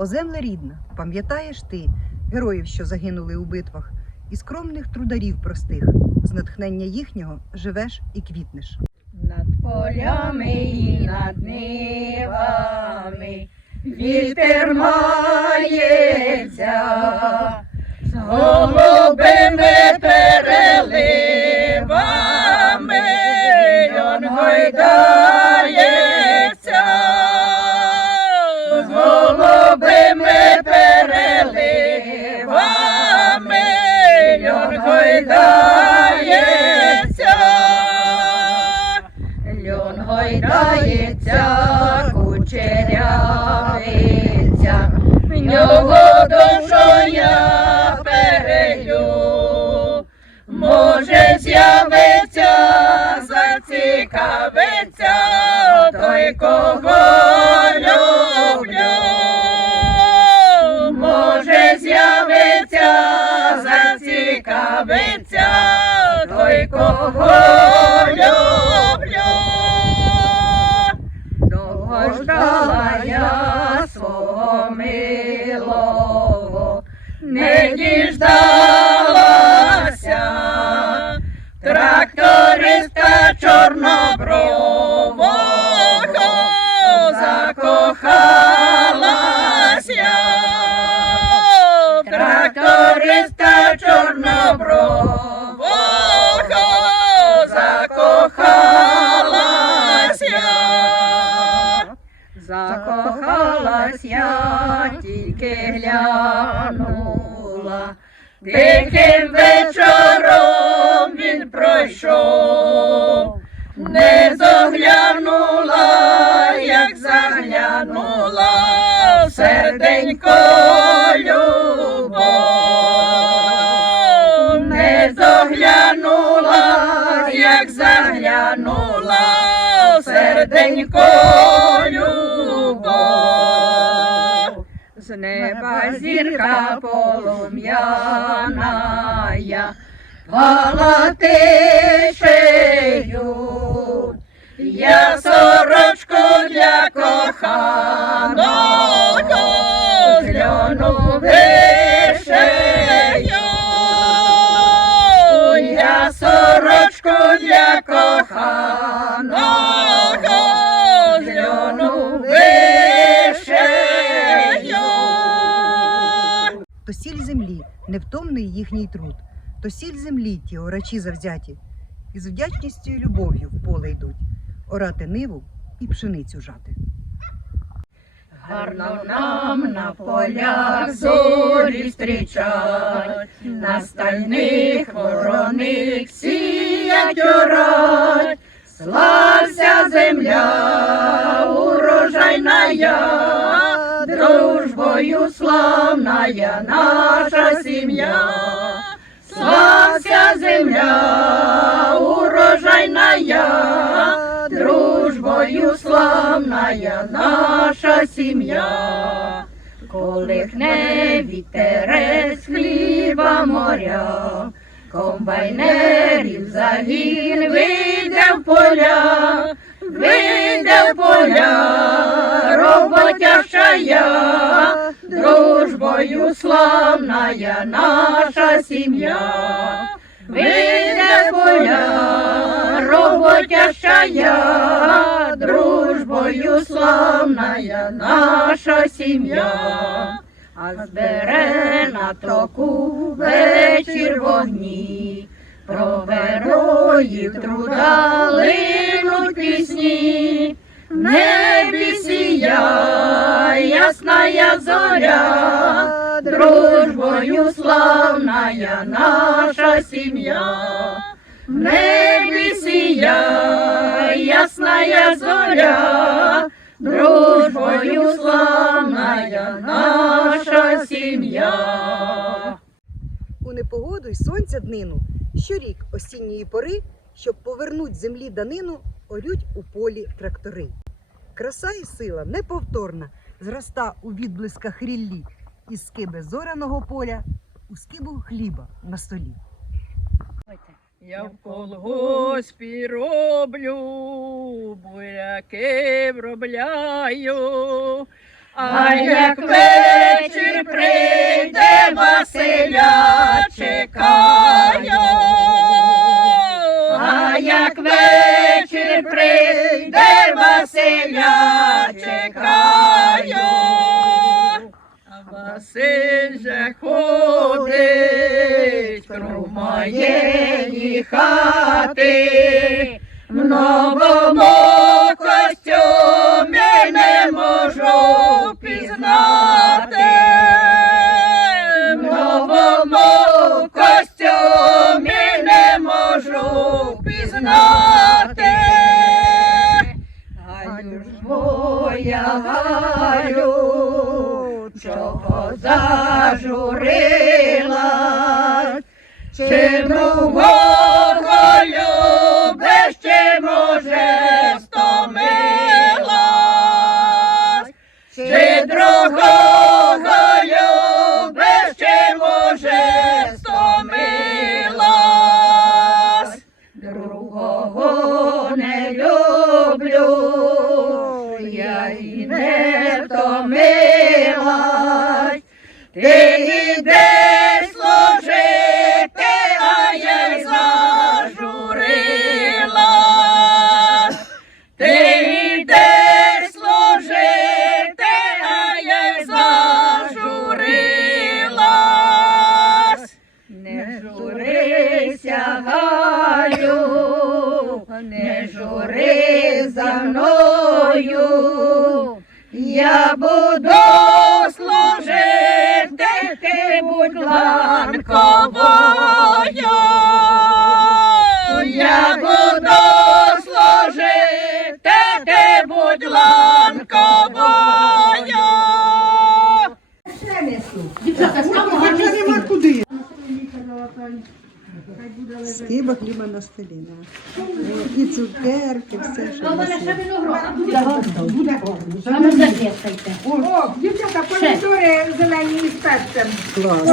О земле рідна, пам'ятаєш ти героїв, що загинули у битвах, і скромних трударів простих, з натхнення їхнього живеш і квітнеш. Над полями і над нивами вітер мається, гойдається. Льон гойдається, кучерявиця, в нього душу я перелю. Може з'явиться, зацікавиться той, кого зацікавиться той, кого Закохалась я, тільки глянула, тихим вечором він пройшов, не заглянула, як заглянула серденько любов, не заглянула, як заглянула серденько неба зірка полум'яна, я пала тишею, я сорочку для коханого з вишею, я сорочку для коханого невтомний їхній труд, то сіль землі ті орачі завзяті, і з вдячністю і любов'ю в поле йдуть, орати ниву і пшеницю жати. Гарно нам на полях зорі зустрічать, на стальних вороних сіять орать. Слався земля, урожайная, дружбою славная наша сім'я. Слався земля, урожайная, дружбою славная наша сім'я. Колихне вітерець хліба моря, комбайнерів загін вийде в поля, вийде поля, роботящая, дружбою славная наша сім'я. Вийде поля, роботящая, дружбою славная наша сім'я. А збере на току вечір вогні, про героїв труда линуть пісні, в небі сія, ясная зоря, дружбою славная наша сім'я. В небі сія, ясная зоря, дружбою славная наша сім'я. У непогоду й сонця днину, щорік осінньої пори, щоб повернуть землі данину, орють у полі трактори. Краса і сила неповторна, зроста у відблисках ріллі, із скиби зоряного поля, у скибу хліба на столі. Я в колгоспі роблю, буряки вробляю, а як вечір прийде, Василя чекаю. Як вечір прийде, Василя чекаю. А Василь же ходить кров моєї хати. В гаю, чого не жури за мною. Я буду служити, ти будь ланковою. Я буду служити, ти будь ланковою. О, І цукерки, все, що у нас є. А ну зазвістайте. О, дівчата, помідори зелені із перцем. Клас.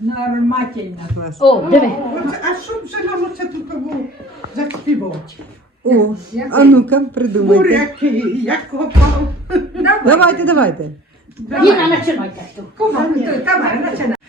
Нормально. Клас. О, диви. А що вже нам оце тут кого заспівати? О, а ну-ка, придумайте. Буряки, як копав. Давайте, давайте.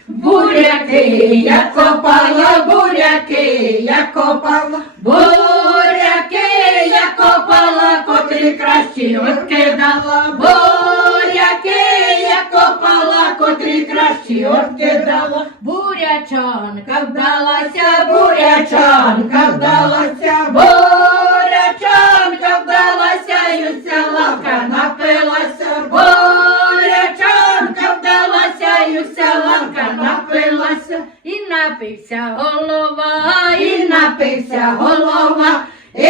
Буряки, я копала, буряки, я копала, буряки, я копала, котрі кращі откидала, буряки, я копала, котрі кращі откидала, бурячанка вдалася, бурячанка вдалася, бурячанка вдалася, і вся лавка напилася, бурячанка вдалася, і вся лавка напилася, і напився голова, і напився голова, і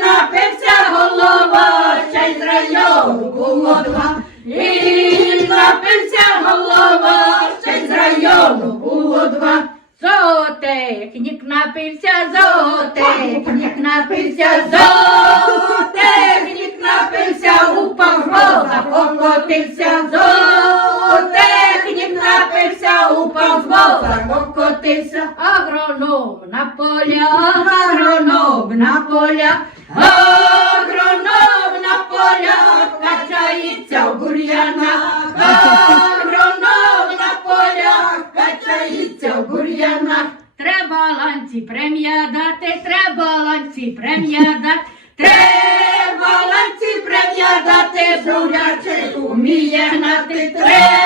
напився голова, ще й з району було два, і напився голова, ще й з району було два. Зоотехнік напився, зоотехнік напився, зоотехнік напився, упав вода, покотився, зоотехнік вода, покотився, агроном на полях, агроном на полях, агроном на полях, качається в бур'янах, агроном на полях, качається в бур'янах. Треба ланці прем'я дати, треба ланці прем'я дати, треба ланці прем'я дати, бурячик уміє гнати, треба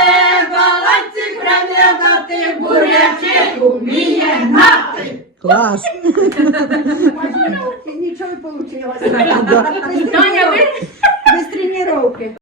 прем'я дати, уміє гнати. Клас. Нічого не вийшло. Таня, ви Без тренування.